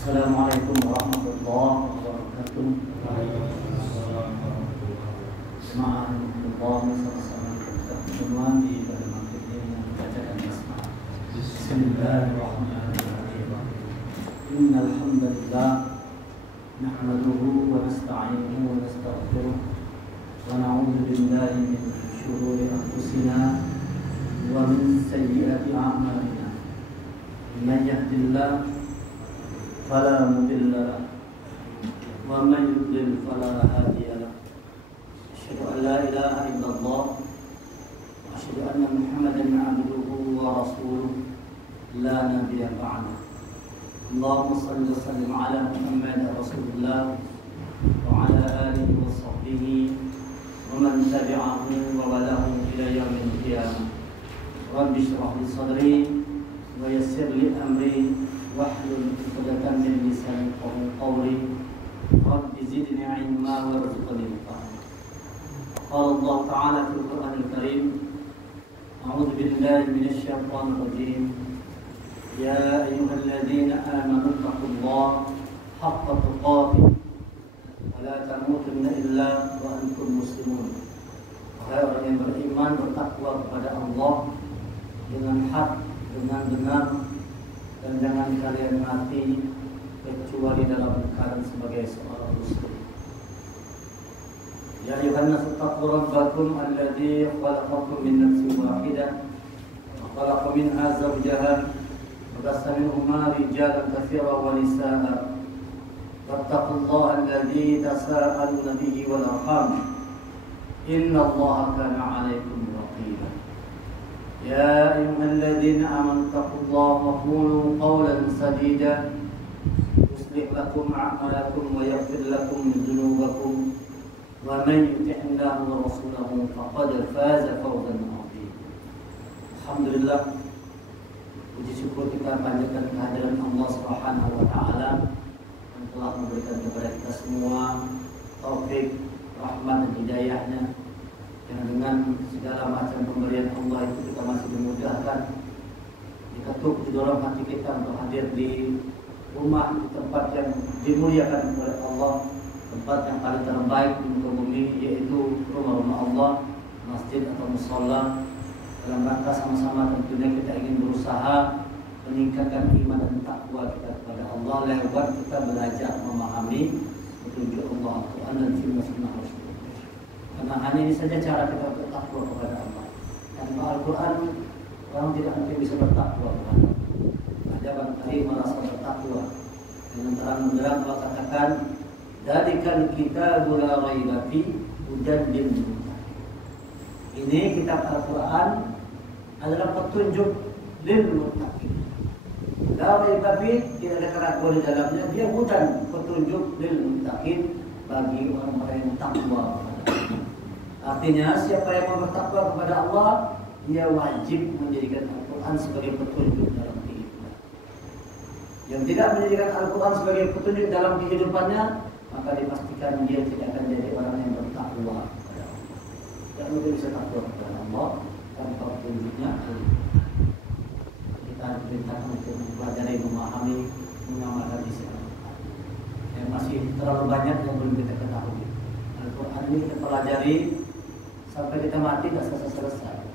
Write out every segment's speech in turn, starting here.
Assalamualaikum warahmatullahi wabarakatuh. Jemaah Allah sama-sama kita semua di pada maghrib ini yang membacakan basmalah. Bismillahirrahmanirrahim. Innal hamdalillah nahmaduhu wa nasta'inuhu wa nastaghfiruh wa na'udzu billahi min shururi anfusina wa min sayyiati a'malina. Man yahdihillahu fala mudilla lahu wa man yudlil fala hadiya lahu. Asyhadu an la ilaha illallah wa asyhadu anna Muhammadan 'abduhu wa rasuluh la nabiyya ba'dahu. Allahumma shalli wa sallim ala Muhammad rasulillah wa ala alihi wa sahbihi wa man tabi'ahu wa walahum ila yaumil qiyamah. Rabbi shrah li sadri wa yassir li amri wahlul 'uqdatam min lisani yafqahu qawli. Rabbi zidni 'ilma warzuqni fahma. Qala Allah ta'ala fil Qur'anil Karim, a'udzu billahi minasy syaithanir rajim. Ya ayyuhalladzina amanu taqullaha haqqa tuqatih wa la tamutunna illa wa antum muslimun. Wahai orang yang beriman, bertakwa kepada Allah dengan hak, dengan benar, dan jangan kalian mati kecuali dalam keadaan sebagai seorang muslim. Ya ayuhan nasu taqu rabbakum alladzi khalaqakum min nafsin wahidah wa khalaqa minha zawjaha wa bassa minhuma rijalan katsiran wa nisaa'a. Wattaqullaha alladzi tasaaluna bihi wal arham innallaha kana 'alaykum raqiba. Ya ayyuhalladzina amanu taqullaha wa qulu qawlan sadida yuslih lakum a'malakum wa yaghfir lakum dhunubakum wa man yuti'illah wa rasulahu faqad faza fawzan 'azima. Alhamdulillah, puji syukur kita panjatkan kehadiran Allah Subhanahu wa taala yang telah memberikan kepada kita semua taufik, rahmat dan hidayahnya. Yang dengan segala macam pemberian Allah itu kita masih dimudahkan, diketuk didorong hati kita untuk hadir di rumah, di tempat yang dimuliakan oleh Allah, tempat yang paling terbaik di muka bumi, yaitu rumah-rumah Allah, masjid atau mushola. Dalam rangka sama-sama tentunya kita ingin berusaha meningkatkan iman dan takwa kita kepada Allah lewat kita belajar memahami petunjuk Allah Al-Quran dan sunnah Rasul. Karena hanya ini saja cara kita bertakwa kepada Allah. Tanpa Al-Quran orang tidak mungkin bisa bertakwa kepada Allah. Ada barangkali merasa bertakwa dengan terang benderang Allah katakan, "Dzalikal kitabu la raiba fihi hudan lil muttaqin." Ini kitab Al-Quran adalah petunjuk lil muttaqin. La raiba fihi, tidak ada keraguan di dalamnya. Dia hudan, petunjuk lil muttaqin, bagi orang-orang yang takwa kepada Allah. Artinya siapa yang mau bertakwa kepada Allah, dia wajib menjadikan Al-Quran sebagai petunjuk dalam kehidupan. Yang tidak menjadikan Al-Quran sebagai petunjuk dalam kehidupannya, maka dipastikan dia tidak akan jadi orang yang bertakwa kepada Allah. Tidak mungkin bisa takwa kepada Allah tanpa petunjuknya. Kita diperintahkan untuk mempelajari, memahami, mengamalkan isi Al-Quran. Yang masih terlalu banyak yang belum kita ketahui. Al-Quran ini kita pelajari sampai kita mati tidak selesai.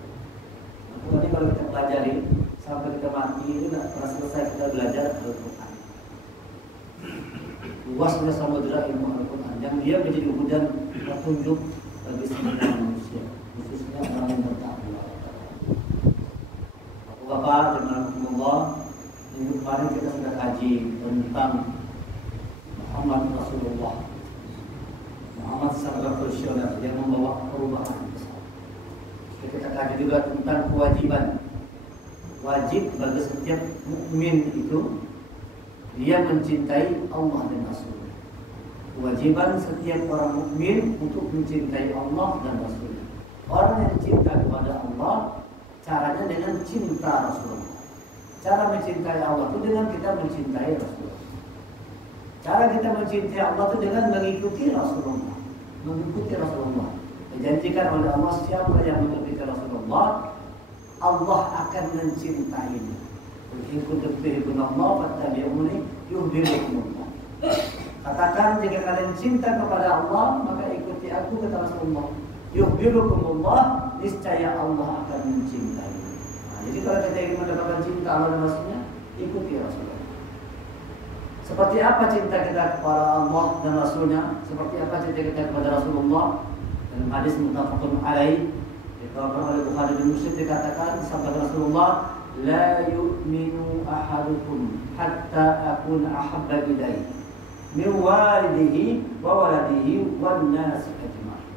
Al-Quran ini kalau kita pelajari sampai kita mati itu tidak pernah selesai kita belajar Al-Quran. Luasnya samudera ilmu Al-Quran yang dia menjadi hujan petunjuk bagi semua manusia, khususnya orang yang bertakwa. Bapak dan Alhamdulillah, minggu kemarin kita sudah kaji tentang Muhammad Rasulullah, Muhammad secara profesional yang membawa perubahan besar. Kita kaji juga tentang kewajiban. Wajib bagi setiap mukmin itu dia mencintai Allah dan Rasul. Kewajiban setiap orang mukmin untuk mencintai Allah dan Rasul. Orang yang cinta kepada Allah, caranya dengan cinta Rasulullah. Cara mencintai Allah itu dengan kita mencintai Rasulullah. Cara kita mencintai Allah itu dengan mengikuti Rasulullah. Mengikuti Rasulullah. Dijanjikan oleh Allah, siapa yang mengikuti Rasulullah, Allah akan mencintainya. In kuntum tuhibbunallah fattabi'uni yuhibbukumullah. Katakan jika kalian cinta kepada Allah, maka ikuti aku, kata Rasulullah. Yuhibbukumullah, niscaya Allah akan mencintai. Nah, jadi kalau kita ingin mendapatkan cinta Allah dan Rasulnya, ikuti Rasulullah. Seperti apa cinta kita kepada Allah dan Rasulnya? Seperti apa cinta kita kepada Rasulullah? Dalam hadis muttafaqun alaih, dikeluarkan oleh Bukhari dan Muslim, dikatakan sabda Rasulullah, la yu'minu ahadukum hatta akuna ahabba ilaihi min walidihi wa waladihi wan nasi ajma'in.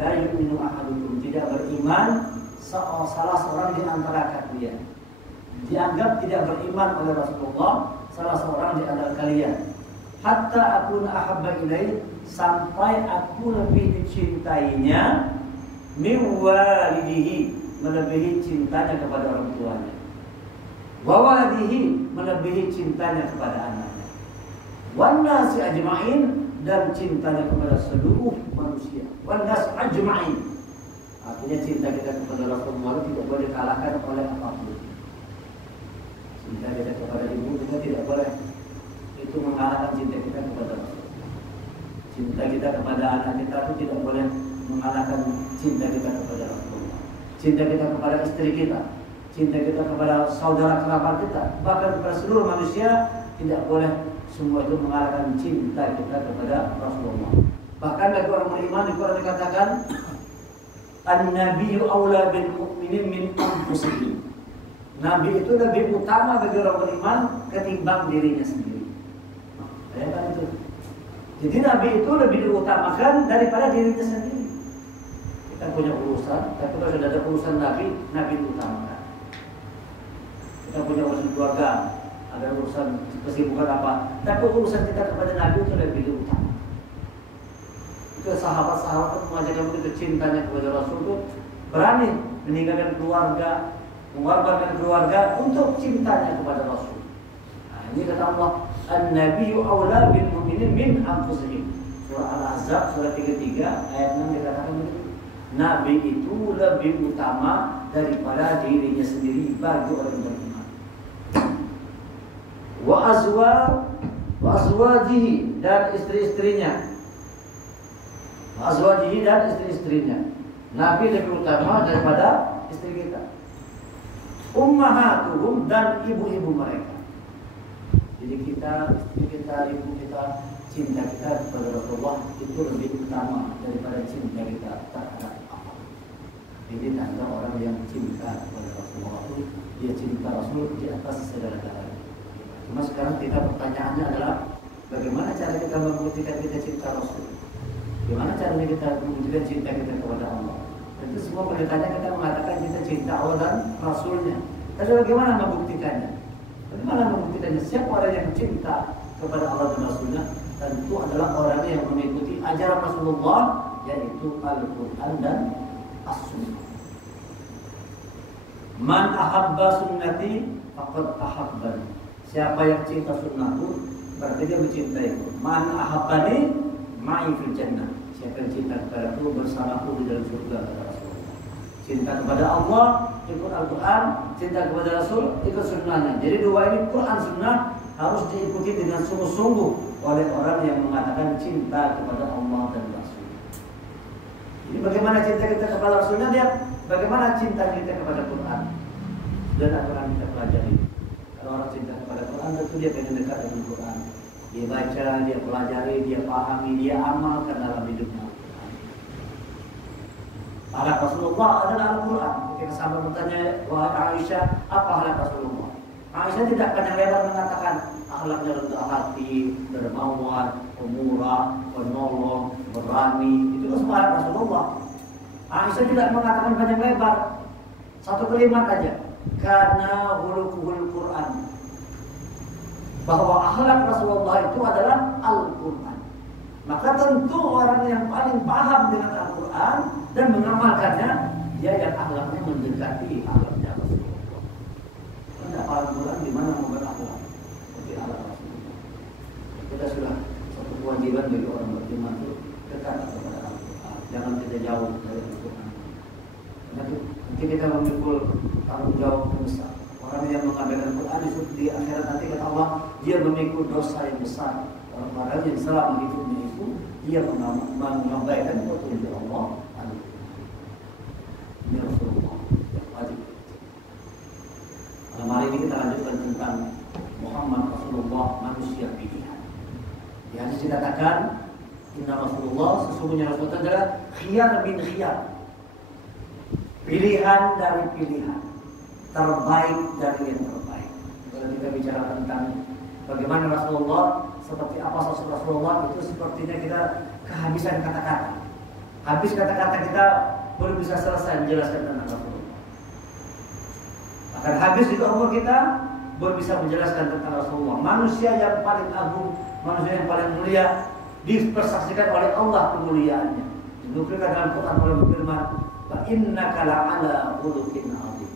La yu'minu ahadukum, tidak beriman salah seorang di antara kalian. Dianggap tidak beriman oleh Rasulullah salah seorang di antara kalian. Hatta akuna ahabba ilaihi, sampai aku lebih dicintainya, min walidihi, melebihi cintanya kepada orang tuanya, wa waladihi, melebihi cintanya kepada anaknya, wan nasi ajma'in, dan cintanya kepada seluruh manusia. Wan nasi ajma'in, artinya cinta kita kepada Rasulullah tidak boleh kalahkan oleh apapun. Cinta kita kepada ibu juga tidak boleh itu mengalahkan cinta kita kepada Rasulullah. Cinta kita kepada anak kita itu tidak boleh mengalahkan cinta kita kepada Rasulullah. Cinta kita kepada istri kita, cinta kita kepada saudara kerabat kita, bahkan kepada seluruh manusia, tidak boleh semua itu mengalahkan cinta kita kepada Rasulullah. Bahkan bagi orang beriman di Quran dikatakan, An-Nabiyyu aula bil mu'minin min anfusihim. Nabi itu lebih utama bagi orang beriman ketimbang dirinya sendiri. Bayangkan itu. Jadi Nabi itu lebih diutamakan daripada dirinya sendiri. Kita punya urusan, tapi kalau sudah ada urusan Nabi diutamakan. Kita punya urusan keluarga, ada urusan kesibukan apa, tapi urusan kita kepada Nabi itu lebih diutamakan. Itu sahabat-sahabat mengajarkan begitu cintanya kepada Rasul itu, berani meninggalkan keluarga, mengorbankan keluarga untuk cintanya kepada Rasul. Nah, ini kata Allah, An-Nabiyyu aula bil mu'minin min anfusihim. Surah Al-Ahzab surah 33 ayat 6 dikatakan begitu. Nabi itu lebih utama daripada dirinya sendiri bagi orang yang beriman. Wa azwajihi, dan istri-istrinya. Wa azwajihi, dan istri-istrinya. Nabi lebih utama daripada istri kita. Ummahatuhum, dan ibu-ibu mereka. Jadi kita, istri kita, ibu kita, cinta kita kepada Rasulullah itu lebih utama daripada cinta kita terhadap Allah. Ini tanda orang yang cinta kepada Rasulullah itu, dia cinta Rasul di atas segala-galanya. Cuma sekarang kita pertanyaannya adalah, bagaimana cara kita membuktikan kita cinta Rasul? Bagaimana caranya kita membuktikan cinta kita kepada Allah? Tentu semua pendekatnya kita mengatakan kita cinta Allah dan Rasulnya. Tapi bagaimana membuktikannya? Bagaimana membuktikannya? Siapa orang yang cinta kepada Allah dan Rasulnya? Tentu adalah orang yang mengikuti ajaran Rasulullah, yaitu Al-Quran dan As-Sunnah. Man ahabba sunnati faqad ahabbani. Siapa yang cinta sunnahku, berarti dia mencintaiku. Man ahabbani ma'i fil jannah. Siapa yang cinta kepadaku, bersamaku di dalam surga, kata Rasulullah. Cinta kepada Allah, ikut Al-Quran. Cinta kepada Rasul, ikut sunnahnya. Jadi dua ini, Quran sunnah, harus diikuti dengan sungguh-sungguh oleh orang yang mengatakan cinta kepada Allah dan Rasul. Jadi bagaimana cinta kita kepada Rasulnya, lihat bagaimana cinta kita kepada Quran dan Al-Quran kita pelajari. Kalau orang cinta kepada Quran, tentu dia pengen dekat dengan Quran. Dia baca, dia pelajari, dia pahami, dia amalkan dalam hidupnya. Akhlak Rasulullah adalah Al-Quran. Ketika sahabat bertanya, wahai Aisyah, apa akhlak Rasulullah? Aisyah tidak panjang lebar mengatakan akhlaknya rendah hati, dermawan, pemurah, penolong, berani. Itu semua akhlak Rasulullah. Aisyah tidak mengatakan panjang lebar, satu kalimat aja, karena hulukuhul Quran, bahwa akhlak Rasulullah itu adalah Al-Quran. Maka tentu orang yang paling paham dengan Al-Quran dan mengamalkannya, dia yang akhlaknya mendekati akhlaknya Rasulullah. Tidak paham Al-Quran, di mana mau berakhlak seperti akhlak Rasulullah. Kita sudah satu kewajiban bagi orang beriman itu dekat kepada Al-Quran. Jangan kita jauh dari Al-Quran. Nanti kita memikul tanggung jawab besar. Orang yang mengabaikan Al-Quran Rasulullah, dia memikul dosa yang besar. Orang yang selama hidupnya itu dia mengabaikan petunjuk Allah. Ini Rasulullah wajib. Malam hari ini kita lanjutkan tentang Muhammad Rasulullah, manusia pilihan. Di hadis dikatakan, Inna Rasulullah, sesungguhnya Rasulullah adalah khiyar bin khiyar, pilihan dari pilihan, terbaik dari yang terbaik. Kalau kita bicara tentang bagaimana Rasulullah, seperti apa sosok Rasulullah, itu sepertinya kita kehabisan kata-kata. Habis kata-kata kita belum bisa selesai menjelaskan tentang Rasulullah. Akan habis juga umur kita belum bisa menjelaskan tentang Rasulullah. Manusia yang paling agung, manusia yang paling mulia, dipersaksikan oleh Allah kemuliaannya. Dinukilkan dalam Quran oleh firman, "Wa innaka la'ala khuluqin 'adzim."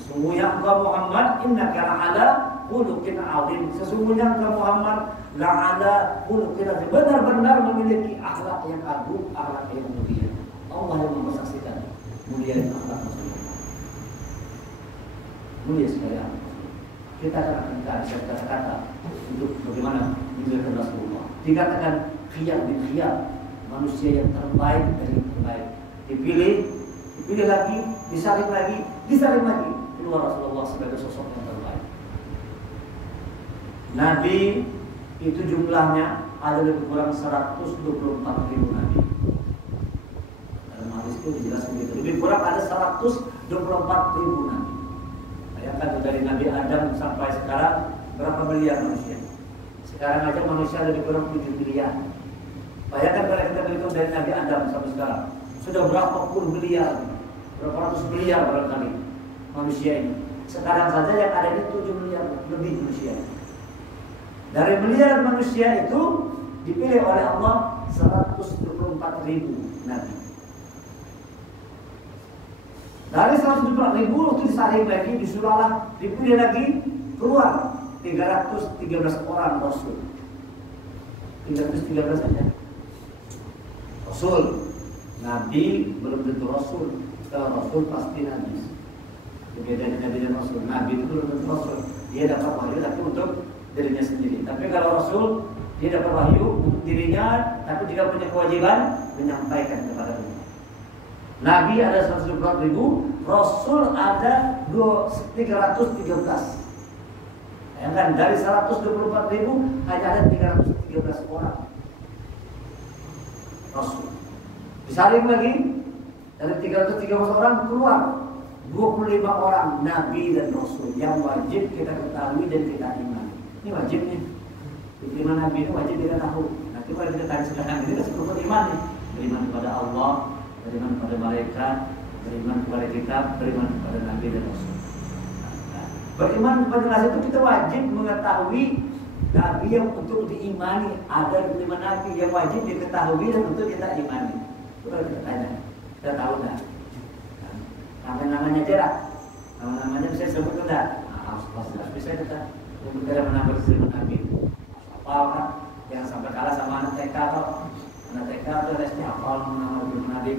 Sesungguhnya engkau Muhammad, innaka la'ala khuluqin 'adzim. Sesungguhnya engkau Muhammad la'ala khuluqin 'adzim. Benar-benar memiliki akhlak yang agung, akhlak yang mulia. Allah yang mempersaksikan mulia akhlak Rasulullah. Mulia sekali. Kita akan kata-kata untuk bagaimana memuliakan Rasulullah. Dikatakan khiyar bin khiyar, manusia yang terbaik dari yang terbaik. Dipilih lagi, disaring lagi, keluar Rasulullah sebagai sosok yang terbaik. Nabi itu jumlahnya ada lebih kurang 124.000 nabi. Dalam hadis itu dijelaskan begitu. Lebih kurang ada 124.000 nabi. Bayangkan dari Nabi Adam sampai sekarang berapa miliar manusia? Sekarang aja manusia lebih kurang 7 miliar. Bayangkan kalau kita berhitung dari Nabi Adam sampai sekarang, sudah berapa puluh miliar, berapa ratus miliar barangkali manusia ini. Sekarang saja yang ada ini 7 miliar lebih manusia. Dari miliar manusia itu dipilih oleh Allah 124.000 nabi. Dari 124.000 itu disaring lagi, disulahlah, dipilih lagi, keluar 313 orang Rasul. 313 saja Rasul. Nabi belum tentu Rasul. Kalau Rasul pasti Nabi. Bedanya Nabi dan Rasul. Nabi itu belum tentu Rasul. Dia dapat wahyu tapi untuk dirinya sendiri. Tapi kalau Rasul, dia dapat wahyu untuk dirinya, tapi juga punya kewajiban menyampaikan kepada dunia. Nabi ada 124.000, Rasul ada 313. Bayangkan dari 124.000 hanya ada 313 orang Rasul. Disaring lagi dari 313 orang keluar 25 orang Nabi dan Rasul yang wajib kita ketahui dan kita imani. Ini wajib nih. Diterima Nabi itu wajib kita tahu. Nanti kalau kita tanya sekarang ini kita sebut iman nih. Beriman kepada Allah, beriman kepada malaikat, beriman kepada kitab, beriman kepada Nabi dan Rasul. Beriman kepada Nabi itu kita wajib mengetahui Nabi yang untuk diimani. Ada 5 Nabi yang wajib diketahui dan untuk kita imani. Coba kita tanya, kita tahu dah. Nama-namanya jerak, nama-namanya bisa disebut enggak? Harus bisa kita. Untuk kita menambah disebut Nabi. Apa kan? Jangan sampai kalah sama anak TK kok. Anak TK itu resmi hafal nama Nabi.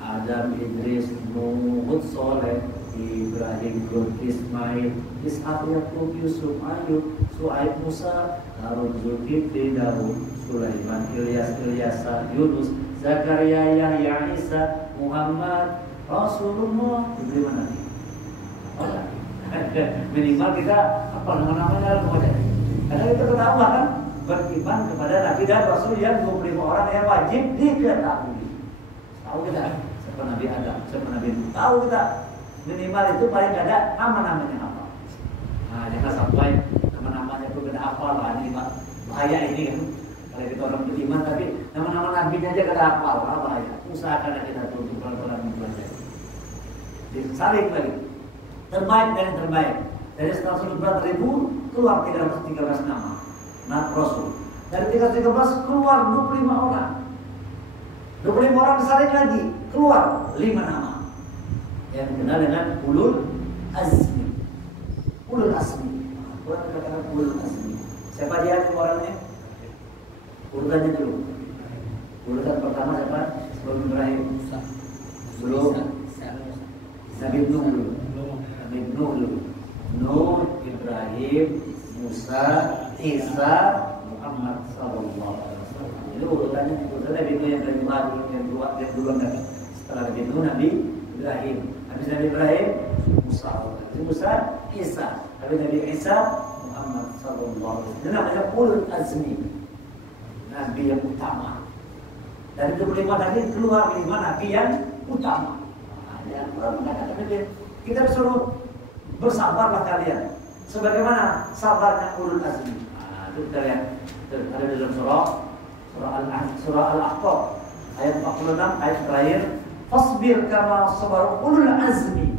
Adam, Idris, Nuh, Hud, Soleh, Ibrahim, Lut, Ismail, Ishak, Yakub, Yusuf, Ayub, Su'aib, Musa, Harun, Zulkifli, Daud, Sulaiman, Ilyas, Ilyasa, Yunus, Zakaria, Yahya, Isa, Muhammad, Rasulullah. Diberi mana nih? Minimal kita apa nama-namanya harus ada. Karena kita ketahui kan beriman kepada Nabi dan Rasul yang 25 orang yang wajib diketahui. Tahu kita? Siapa Nabi Adam, siapa Nabi Nuh. Tahu kita? Minimal itu paling ada nama-namanya apa. Nah, jangan sampai nama-namanya itu kena hafal. Ini bahaya ini kan. Kalau kita orang beriman tapi nama-nama Nabi aja kena hafal, bahaya. Usahakan kita untuk pelan-pelan mempelajari. Disaring lagi. Terbaik dan yang terbaik. Dari 124.000 keluar 313 nama. Nah, Rasul. Dari 313 keluar 25 orang. 25 orang disaring lagi, keluar 5 nama yang dikenal dengan ulul azmi. Ulul azmi. Quran katakan ulul azmi. Siapa dia orangnya? Urutannya dulu. Urutan pertama siapa? Sebelum Ibrahim. Belum. Nabi Nuh dulu. Nabi Nuh dulu. Nuh, Ibrahim, Musa, Isa, Muhammad sallallahu alaihi wasallam. Itu urutannya Nabi Nuh yang duluan Nabi. Setelah Nabi Nuh, Nabi Ibrahim. Habis Nabi Ibrahim, Musa, Isa. Habis Nabi Isa, Muhammad sallallahu alaihi wasallam. Namanya ulul azmi. Nabi yang utama. Dari 25 tadi keluar 5 nabi yang utama. Ada orang mengatakan kita disuruh bersabarlah kalian. Sebagaimana sabarnya ulul azmi. Itu kita lihat. Ada dalam surah Al-Ahqaf ayat 46 ayat terakhir. Fasbir kama sabar ulul azmi.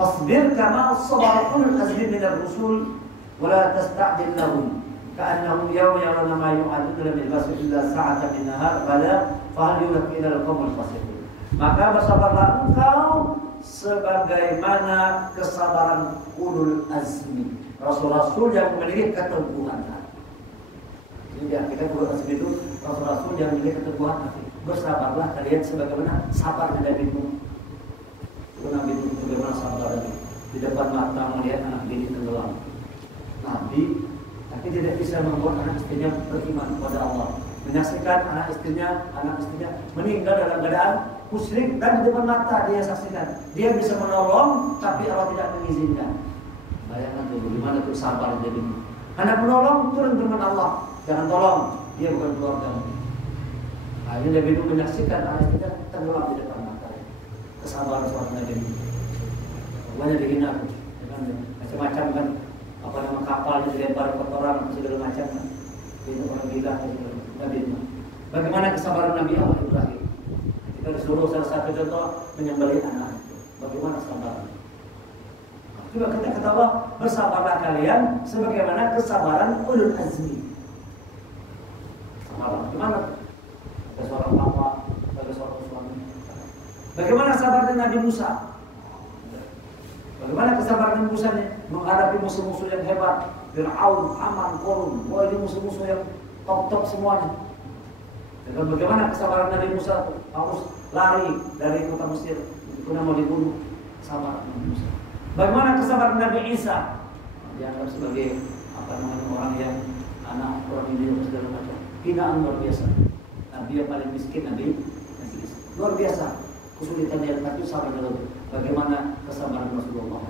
Fasbir kama sabar ulul azmi minar rusul wa la tasta'jil lahum. Ka'annahum yawma yarawna ma yu'aduna min al-basri illa sa'atan min nahar bala fahal yulaqi ila al-qawmil fasiqin. Maka bersabarlah engkau sebagaimana kesabaran ulul azmi, rasul-rasul yang memiliki keteguhan hati. Jadi kita ulul azmi itu rasul-rasul yang memiliki keteguhan hati. Bersabarlah kalian sebagaimana sabar Nabi Nuh. Nabi Nuh sebagaimana sabar di depan mata melihat anak bini tenggelam. Nabi tapi tidak bisa membuat anak istrinya beriman kepada Allah. Menyaksikan anak istrinya meninggal dalam keadaan musyrik dan di depan mata dia saksikan. Dia bisa menolong tapi Allah tidak mengizinkan. Bayangkan tuh bagaimana tuh sabar jadi. Anak menolong turun firman Allah, jangan tolong, dia bukan keluargamu. Nah, ini Nabi Nuh menyaksikan anak istrinya tenggelam di depan mata. Kesabaran seorang Nabi Nuh. Pokoknya dihina tuh, macam-macam kan. Apa nama kapalnya dilempar ke orang segala macam kan. Itu orang gila Nabi Nuh. Bagaimana kesabaran Nabi Allah Ibrahim? Kita disuruh salah satu contoh menyembelih anak. Bagaimana sabar? Coba kita ketawa bersabarlah kalian sebagaimana kesabaran ulul azmi. Sabar. Gimana? Ada seorang bapak, ada seorang suami. Bagaimana sabarnya Nabi Musa? Bagaimana kesabaran Musa nih menghadapi musuh-musuh yang hebat, Fir'aun, Haman, Qarun. Wah, ini musuh-musuh yang top semuanya. Dan bagaimana kesabaran Nabi Musa harus lari dari kota Mesir karena mau dibunuh. Sabar Nabi Musa. Bagaimana kesabaran Nabi Isa? Dianggap sebagai orang yang anak orang ini segala macam. Hinaan luar biasa. Nabi yang paling miskin Nabi Isa. Luar biasa. Kesulitan yang tapi sabar dalam bagaimana kesabaran Rasulullah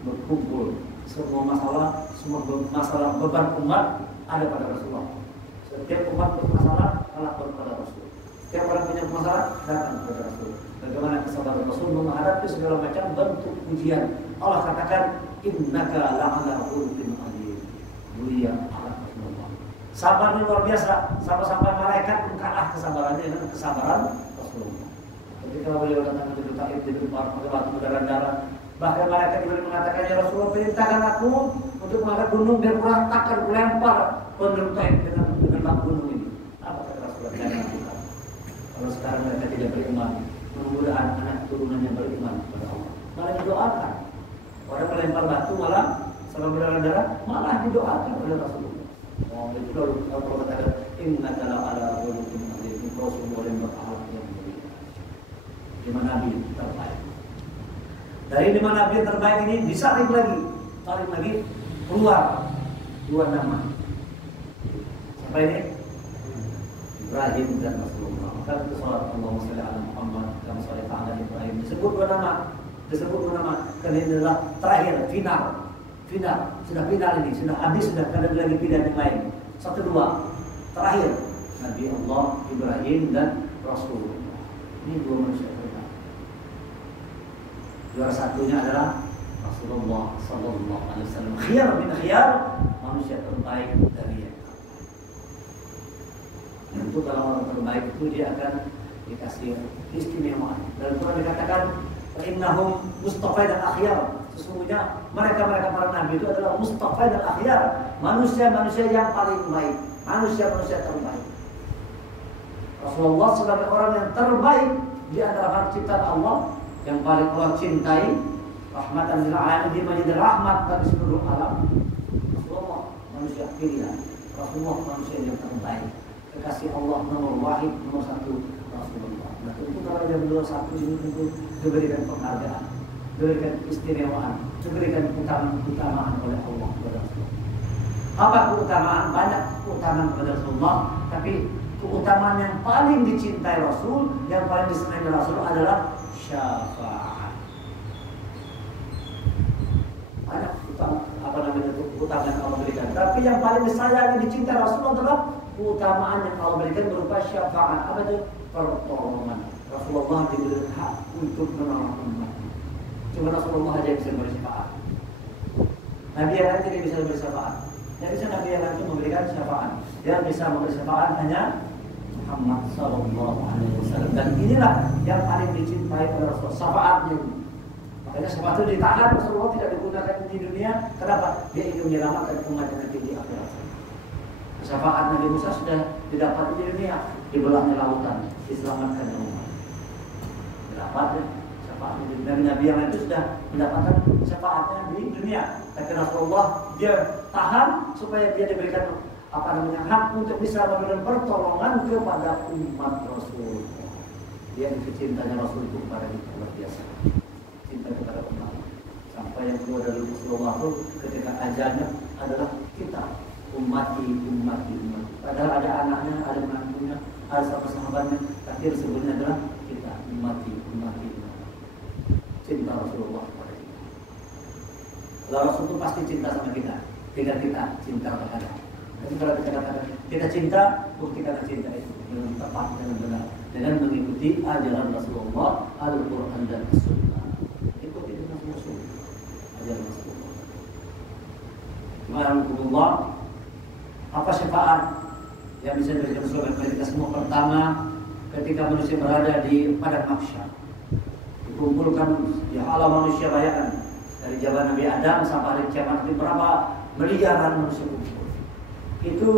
berkumpul semua masalah beban umat ada pada Rasulullah. Setiap umat bermasalah lapor pada Rasul. Setiap orang punya masalah datang kepada Rasul. Bagaimana kesabaran Rasul menghadapi segala macam bentuk ujian. Allah katakan innaka la'ala khuluqin adzim. Mulia Allah Rasulullah. Sabarnya luar biasa sampai malaikat pun kalah kesabarannya dengan kesabaran Rasulullah. Ketika beliau datang ke Taif di depan batu berdarah-darah, bahkan malaikat Jibril mengatakan, ya Rasulullah, perintahkan aku untuk mengangkat gunung biar berantakan, lempar penduduk Taif dengan gunung ini. Apa kata Rasulullah? Jangan lakukan. Kalau sekarang mereka tidak beriman, mudah-mudahan anak turunannya beriman kepada Allah. Malah didoakan. Orang melempar batu malah sama berdarah-darah, malah didoakan oleh Rasulullah. Oh, itu lalu Allah katakan, innaka la'ala khuluqin adzim. Rasulullah yang berakhlak yang mulia. 5 nabi terbaik. Dari 5 nabi terbaik ini disaring lagi keluar 2 nama. Siapa ini? Ibrahim dan Rasulullah. Maka itu salat Allahumma shalli ala Muhammad kama shallaita ala Ibrahim. Disebut 2 nama. Karena ini adalah terakhir, final. Sudah final ini, sudah habis, sudah kada lagi pilihan yang lain. 1, 2. Terakhir Nabi Allah Ibrahim dan Rasulullah. Ini 2 manusia terbaik. Juara satunya adalah Rasulullah sallallahu alaihi wasallam. Khiyar bin khiyar, manusia terbaik dari yang tentu kalau orang terbaik itu dia akan dikasih istimewaan. Dalam Quran dikatakan innahum mustafa dan akhyar. Sesungguhnya mereka para nabi itu adalah mustafa dan akhyar, manusia-manusia yang paling baik, manusia-manusia terbaik. Rasulullah sebagai orang yang terbaik di antara hak ciptaan Allah yang paling Allah cintai, rahmatan lil alamin, dia menjadi rahmat bagi seluruh alam. Rasulullah manusia pilihan, Rasulullah manusia yang terbaik, kekasih Allah nomor 1 Rasulullah. Nah, tentu kalau yang beliau satu ini tentu diberikan penghargaan, diberikan istimewaan, diberikan keutamaan oleh Allah. Apa keutamaan? Banyak keutamaan kepada Rasulullah, tapi keutamaan yang paling dicintai Rasul, yang paling disenangi Rasul adalah syafaat. Banyak keutamaan yang Allah berikan, tapi yang paling disayangi dicintai Rasul adalah keutamaan yang Allah berikan berupa syafaat. Apa itu? Pertolongan. Rasulullah diberi hak untuk menolong umat. Cuma Rasulullah aja yang bisa memberi syafaat. Nabi yang lain tidak bisa memberi syafaat. Yang bisa Nabi yang lain itu memberikan syafaat. Yang bisa memberi syafaat hanya Muhammad Sallallahu Alaihi Wasallam. Dan inilah yang paling dicintai oleh Rasul, syafaatnya. Makanya syafaat itu ditahan. Rasulullah tidak digunakan di dunia. Kenapa? Dia ingin menyelamatkan umat nanti di akhirat. Syafaat Nabi Musa sudah didapat di dunia, dibelahnya lautan, diselamatkan umat. Didapatnya syafaatnya di dunia. Nabi yang lain itu sudah mendapatkan syafaatnya di dunia. Tapi Rasulullah dia tahan supaya dia diberikan hak untuk bisa memberikan pertolongan kepada umat Rasul. Dia cintanya Rasul itu kepada kita luar biasa. Cinta kepada umat. Sampai yang keluar dari Rasulullah itu ketika ajalnya adalah kita. Ummati. Padahal ada anaknya, ada menantunya, ada sahabat-sahabatnya, tapi sebetulnya adalah kita. Ummati. Cinta Rasulullah kepada kita. Kalau Rasul itu pasti cinta sama kita. Tinggal kita cinta kepada. Tapi kalau kita katakan kita cinta, buktikan cinta itu dengan tepat, dengan benar, dengan mengikuti ajaran Rasulullah, Al-Quran dan Sunnah. Ikuti dengan Rasul, ajaran Rasulullah. Alhamdulillah. Apa syafaat yang bisa diberikan Rasulullah kepada kita semua? Pertama, ketika manusia berada di padang mahsyar, dikumpulkan di alam manusia, bayangkan dari zaman Nabi Adam sampai hari kiamat nanti berapa miliaran manusia kumpul. Itu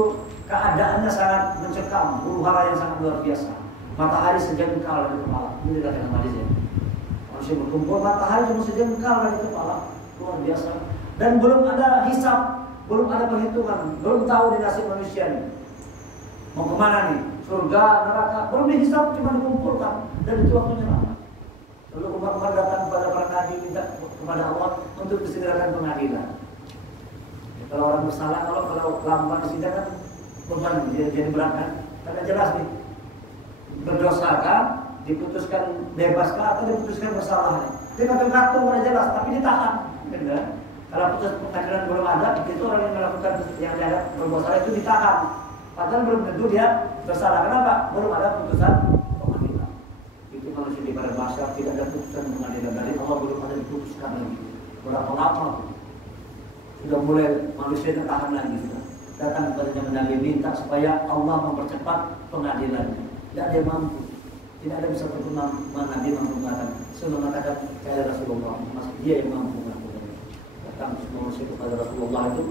keadaannya sangat mencekam, huru-hara yang sangat luar biasa. Matahari sejengkal dari kepala. Ini dikatakan hadisnya. Manusia berkumpul, matahari cuma sejengkal dari kepala, luar biasa. Dan belum ada hisab, belum ada perhitungan, belum tahu di nasib manusia ini. Mau kemana nih? Surga, neraka, belum dihisab, cuma dikumpulkan. Dan itu waktunya lama. Lalu umat-umat datang kepada para nabi, minta kepada Allah untuk disegerakan pengadilan. Kalau orang bersalah, kalau lamban sidang kan beban jadi berat kan? Karena jelas nih, berdosa kan, diputuskan bebas kan, atau diputuskan bersalah. Dia gantung pada jelas, tapi ditahan. Kan? Kalau putus pengadilan belum ada, itu orang yang melakukan yang dianggap berbuat salah itu ditahan. Padahal belum tentu dia bersalah. Kenapa? Belum ada putusan pengadilan. Itu manusia di padang mahsyar tidak ada putusan pengadilan dari Allah, belum ada diputuskan lagi. Berapa lama? Sudah mulai manusia tertahan lagi sudah. Datang kepada zaman Nabi minta supaya Allah mempercepat pengadilannya. Tidak ada yang mampu. Tidak ada bisa berkenan Nabi mampu mengatakan. Sudah mengatakan kepada Rasulullah, masih dia yang mampu melakukannya. Datang semua manusia kepada Rasulullah itu,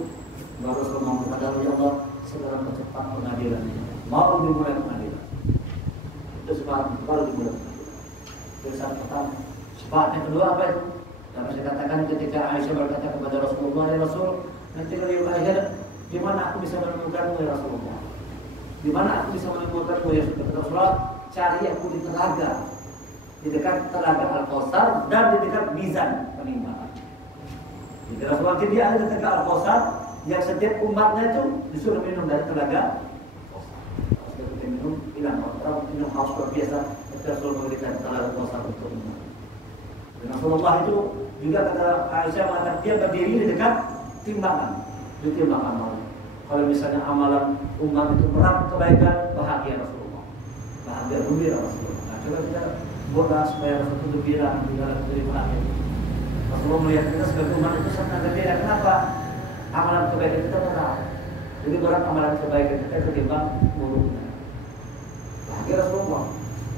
baru Rasulullah mampu kepada Allah segera percepat pengadilannya. Baru dimulai pengadilan. Itu sebab baru dimulai pengadilan. Itu saat pertama. Sebab yang kedua apa itu? Dapat saya katakan ketika Aisyah berkata kepada Rasulullah, ya Rasul, nanti kalau di akhirat, di mana aku bisa menemukanmu ya Rasulullah? Di mana aku bisa menemukanmu ya Rasulullah? Cari aku di telaga, di dekat telaga Al-Kautsar dan di dekat mizan penimbangan. Jadi Rasulullah dia ada di telaga Al-Kautsar yang setiap umatnya itu disuruh minum dari telaga Al-Kautsar. Kalau kita minum, hilang orang minum haus luar biasa. Rasulullah memberikan telaga Al-Kautsar untuk minum. Dan Rasulullah itu juga kata Aisyah mengatakan dia berdiri di dekat timbangan, di timbangan Allah. Kalau misalnya amalan umat itu berat kebaikan, bahagia Rasulullah, bahagia gembira Rasulullah. Nah, coba kita buatlah supaya Rasulullah itu gembira di dalam kehidupan ini. Rasulullah melihat kita sebagai umat itu sangat gembira. Kenapa? Amalan kebaikan kita berat. Jadi berat amalan kebaikan kita ketimbang buruknya. Bahagia Rasulullah.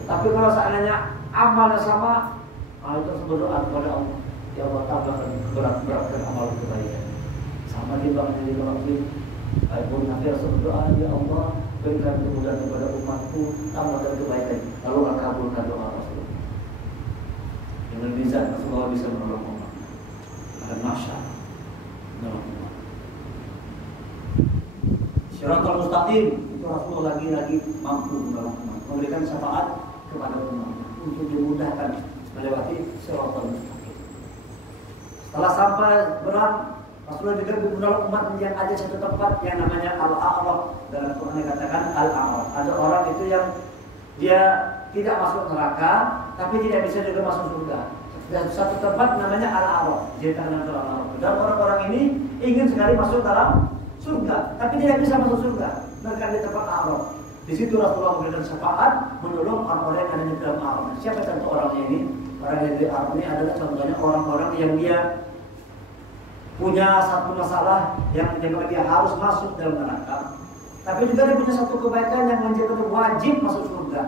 Tapi kalau seandainya amalnya sama, itu harus berdoa kepada Allah. Ya Allah, tambahkan berat-beratkan amal kebaikan. Sama timbangan yang dibawakan. Baikpun Nabi Rasul berdoa, ya Allah, berikan kemudahan kepada umatku, tambahkan kebaikan. Lalu kabulkan doa Rasul. Dengan bisa Rasulullah bisa menolong umat. Ada mahsyar menolong umat. Syiratal mustaqim itu Rasulullah lagi mampu menolong umat, memberikan syafaat kepada umat untuk dimudahkan melewati Syiratal mustaqim. Setelah sampai berat, Rasulullah juga menolong umat yang ada satu tempat yang namanya Al-A'raf. Dalam Quran dikatakan Al-A'raf. Ada orang itu yang dia tidak masuk neraka, tapi tidak bisa juga masuk surga. Dan satu tempat namanya Al-A'raf. Dan orang-orang ini ingin sekali masuk dalam surga, tapi tidak bisa masuk surga. Mereka di tempat Al-A'raf. Di situ Rasulullah memberikan syafaat menolong orang-orang yang ada di dalam Al-A'raf. Siapa contoh orangnya ini? Orang yang di Al-A'raf ini adalah contohnya orang-orang yang dia punya satu masalah yang menyebabkan dia harus masuk dalam neraka, tapi juga dia punya satu kebaikan yang menjadikan wajib masuk surga.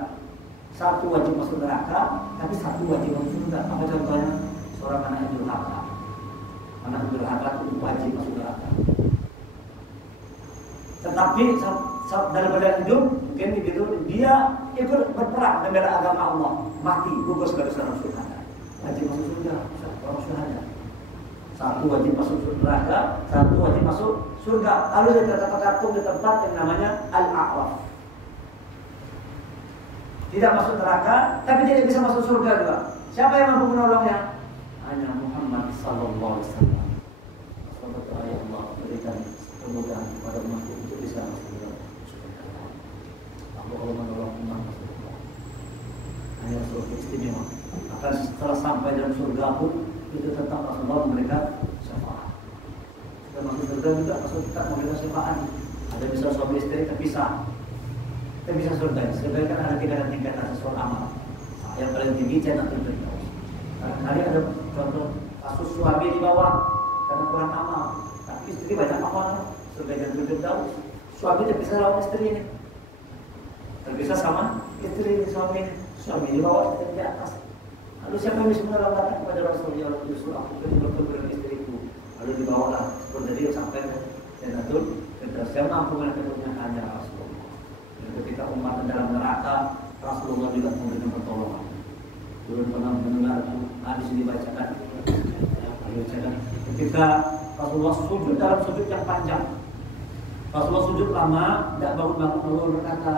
Satu wajib masuk neraka, tapi satu wajib masuk surga. Apa contohnya? Seorang anak yang durhaka. Anak durhaka itu wajib masuk neraka. Tetapi dalam keadaan hidup mungkin begitu dia ikut berperang membela agama Allah, mati gugur sebagai seorang syuhada. Wajib masuk surga, seorang syuhada. Satu wajib masuk neraka, satu wajib masuk surga. Lalu dia terpatung di tempat yang namanya Al-A'raf. Tidak masuk neraka, tapi tidak bisa masuk surga juga. Siapa yang mampu menolongnya? Hanya Muhammad sallallahu alaihi wasallam. Semoga Allah berikan kemudahan kepada umat untuk bisa masuk surga. Allah menolong umat masuk surga. Hanya surga istimewa. Akan setelah sampai dalam surga pun itu tetap Rasulullah memberikan syafaat. Sudah masuk surga juga Rasul tetap memberikan syafaat. Ada bisa suami istri terpisah. Kita bisa surga. Surga kan ada tingkatan sesuai amal. Yang paling tinggi Jannatul Firdaus. Kali ada contoh kasus suami di bawah karena kurang amal, tapi istri banyak amal. Surga Jannatul Firdaus. Suami terpisah sama istri ini. Terpisah sama istri suami ini. Suami di bawah, istri di atas. Lalu siapa yang bisa menerangkan kepada Rasulullah? Ya Rasul, aku pergi bertemu dengan istriku. Lalu dibawalah seperti dia sampai ke Jannatul Firdaus. Saya mampu menentunya hanya Rasulullah. Dan ketika umat dalam neraka, Rasulullah juga memberikan pertolongan. Dulu pernah mendengar hadis ini dibacakan. Ketika Rasulullah sujud dalam sujud yang panjang, Rasulullah sujud lama, tidak bangun-bangun, lalu berkata,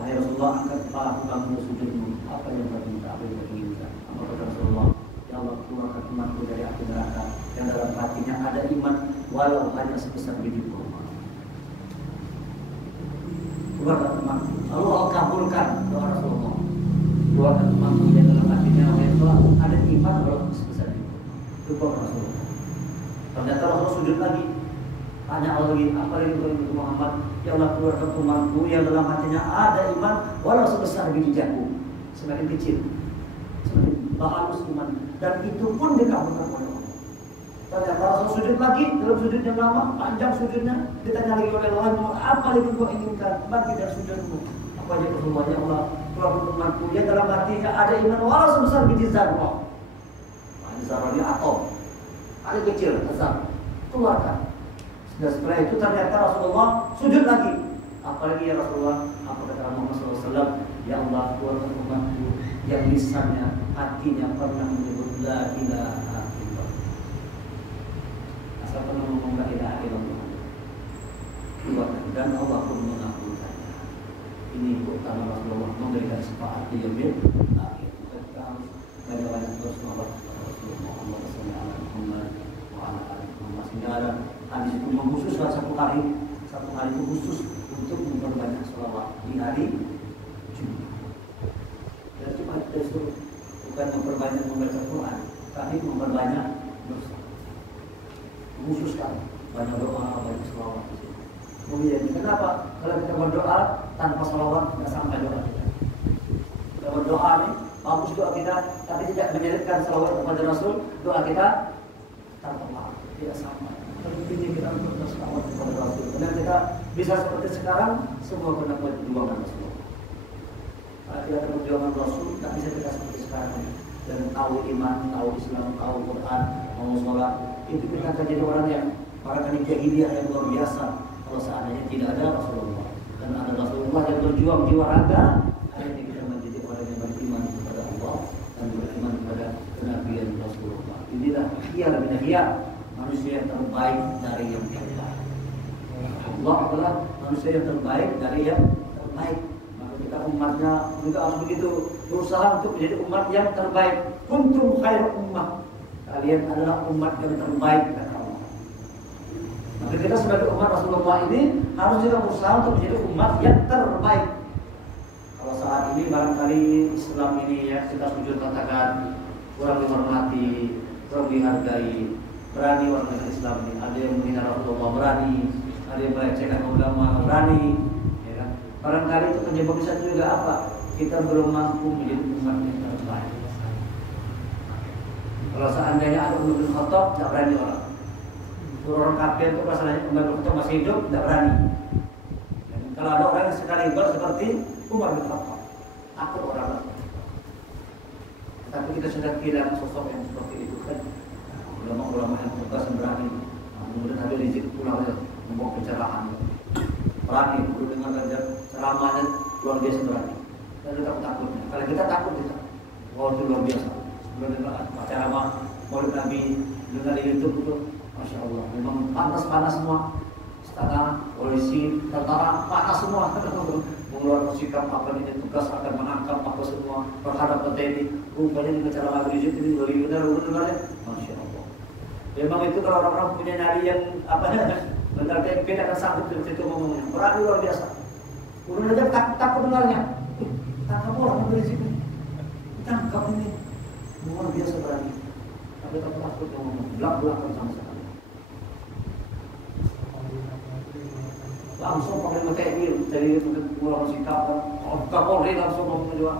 wahai Rasulullah, angkat kepala bangun sujudmu. Apa yang kau minta? Apa yang kau inginkan? Apa kata Rasulullah? Ya Allah, keluarkan umatku dari api neraka yang dalam hatinya ada iman, walau hanya sebesar biji kurma. Keluarkan umatku. Lalu Allah kabulkan doa Rasulullah. Keluarkan umatku yang dalam hatinya ada iman, walau sebesar biji kurma. Itu doa Rasulullah. Ternyata Rasulullah sujud lagi. Tanya Allah lagi, apa yang itu Muhammad? Ya Allah, keluarkan umatku yang dalam hatinya ada iman, walau sebesar biji jagung. Semakin kecil, semakin halus iman, dan itu pun dikabulkan oleh Allah. Ternyata Rasul sujud lagi dalam sujud yang lama, panjang sujudnya. Ditanya lagi oleh Allah, apa yang kau inginkan? Bagi dari sujudmu. Apa aja Rasulullah? Ya Allah, keluarkan umatku yang dalam hatinya ada iman, walau sebesar biji zarrah. Zarrah ini atom, ada kecil, besar, keluarkan. Dan setelah itu ternyata Rasulullah sujud lagi. Apalagi ya Rasulullah, apa kata Muhammad SAW? Ya Allah, keluarkan umatku yang lisannya, hatinya pernah menyebut la ilaha illallah. Asal pernah ngomong la ilaha illallah. Keluarkan, dan Allah pun mengabulkannya. Ini utama Rasulullah memberikan syafaat di yaumil akhir. Kita harus banyak-banyak bersolawat kepada Rasulullah. Allahumma shalli ala Muhammad wa ala ali Muhammad. Sehingga ada hadis itu mengkhususkan satu hari itu khusus untuk memperbanyak sholawat di hari Jumat. Dan cuma itu bukan memperbanyak membaca Quran, tapi memperbanyak bersolawat. Khususkan banyak doa, banyak sholawat. Kemudian kenapa kalau kita berdoa tanpa sholawat tidak sampai doa kita? Kita berdoa nih, bagus doa kita, tapi tidak menyelipkan sholawat kepada Rasul, doa kita tanpa maaf, tidak sampai. Pentingnya kita untuk berselawat kepada Rasul. Karena kita bisa seperti sekarang, semua kena perjuangan Rasul. Kalau kita perjuangan Rasul, tak bisa kita seperti sekarang. Dan tahu iman, tahu Islam, tahu Quran, mau sholat, itu kita akan jadi orang yang para kali jahiliyah yang luar biasa. Kalau seandainya tidak ada Rasulullah, dan ada Rasulullah yang berjuang jiwa raga, akhirnya kita menjadi orang yang beriman kepada Allah dan beriman kepada kenabian Rasulullah. Inilah khiyar bin khiyar. Manusia yang terbaik dari yang terbaik. Allah adalah manusia yang terbaik dari yang terbaik. Maka kita umatnya juga harus begitu, berusaha untuk menjadi umat yang terbaik. Kuntum khairu ummah. Kalian adalah umat yang terbaik kata Allah. kita sebagai umat Rasulullah ini harus juga berusaha untuk menjadi umat yang terbaik. Kalau saat ini barangkali Islam ini ya kita jujur katakan kurang dihormati, kurang dihargai, berani orang Islam ini. Ada yang menghina Rasulullah berani, ada yang melecehkan ulama berani. Ya kan? Barangkali itu penyebabnya juga apa? Kita belum mampu menjadi umat yang terbaik. Kalau seandainya ada Umar bin Khattab, tidak berani orang. Orang kafir itu masalahnya Umar bin Khattab masih hidup, tidak berani. Dan kalau ada orang yang sekali seperti Umar bin Khattab, takut orang. Tapi kita sudah kehilangan sosok yang seperti itu kan. Ulama-ulama yang tegas dan berani. Kemudian Habib Rizik pulang membawa pencerahan. Berani, perlu dengar ceramahnya luar biasa berani. Dan kita takutnya. Kalau kita takut kita, wow itu luar biasa. Belum dengar ceramah Maulid Nabi, dengar di YouTube itu, masya Allah, memang panas semua. Istana, polisi, tentara panas semua. Mengeluarkan sikap apa ini tugas akan menangkap apa semua berhadap ke TNI. Rupanya di ceramah Habib Rizik ini lebih benar dengarnya, masya Allah. Memang itu kalau orang-orang punya nyari yang apa benar tempe akan sanggup seperti itu ngomongnya. Berani luar biasa. Udah aja takut dengarnya. Tangkap orang Habib Rizik ini. Tangkap ini. Luar biasa berani. Tapi takut ngomong. Belak-belakan sama sekali. Langsung panglima TNI dari pulang sikap Kapolri langsung ngomong juga.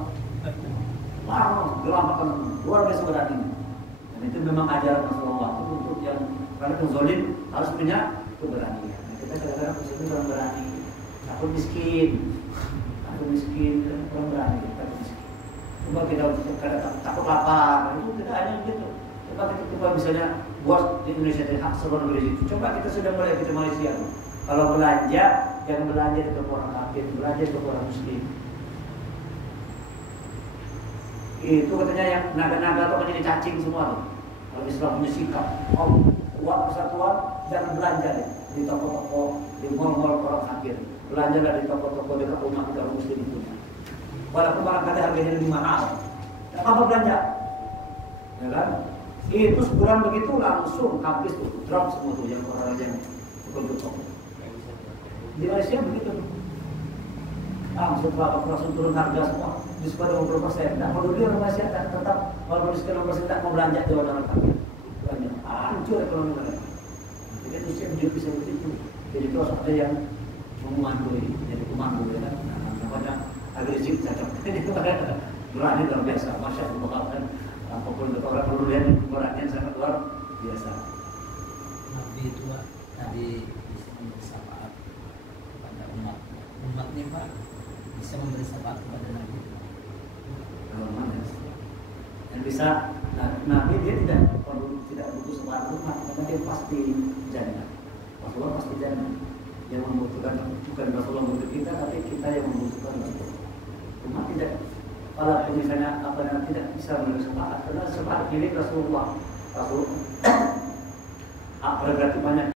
Langsung gelampakan luar biasa berani. Dan itu memang ajaran Rasulullah itu untuk yang karena yang zalim harus punya keberanian. Nah, kita kadang-kadang kesini orang berani, takut miskin, orang berani, takut miskin. Coba kita kadang takut lapar, itu tidak hanya gitu. Coba misalnya buat di Indonesia dari hak seluruh negeri itu. Coba kita sudah mulai di Malaysia. Kalau belanja, jangan belanja di toko orang kafir, belanja di toko orang muslim. Itu katanya yang naga-naga itu menjadi cacing semua tuh. Kalau Islam punya sikap, kuat persatuan, jangan belanja deh di toko-toko, di mall-mall orang kafir. Belanjalah di toko-toko dekat rumah kita orang muslim itu. Walaupun barangkali harganya lebih mahal, tidak apa belanja, ya kan? Itu sebulan begitu langsung habis tuh, drop semua tuh yang orang yang tukang-tukang. Di Malaysia begitu, langsung turun harga semua. Diskon 50%. Nah, kalau dia orang Malaysia tetap walaupun diskon 50% tak mau belanja di orang kafir. Belanja, hancur ekonomi mereka. Jadi Indonesia menjadi bisa begitu. Jadi itu harus ada yang memandu ini, jadi pemandu ya kan. Namanya agresif cocok. Berani luar biasa, masya Allah kan. Apapun itu orang perlu lihat berani sangat luar biasa. Nabi itu Pak, tadi bisa memberi syafaat kepada umatnya Pak, bisa memberi syafaat kepada Nabi. Dan bisa Nabi dia tidak butuh syafaat umat karena dia pasti jannah. Rasulullah pasti jannah. Yang membutuhkan bukan Rasulullah membutuhkan kita, tapi kita yang membutuhkan Rasulullah. Umat tidak. Kalau misalnya apa yang tidak bisa memberi syafaat karena syafaat milik Rasulullah. Berarti banyak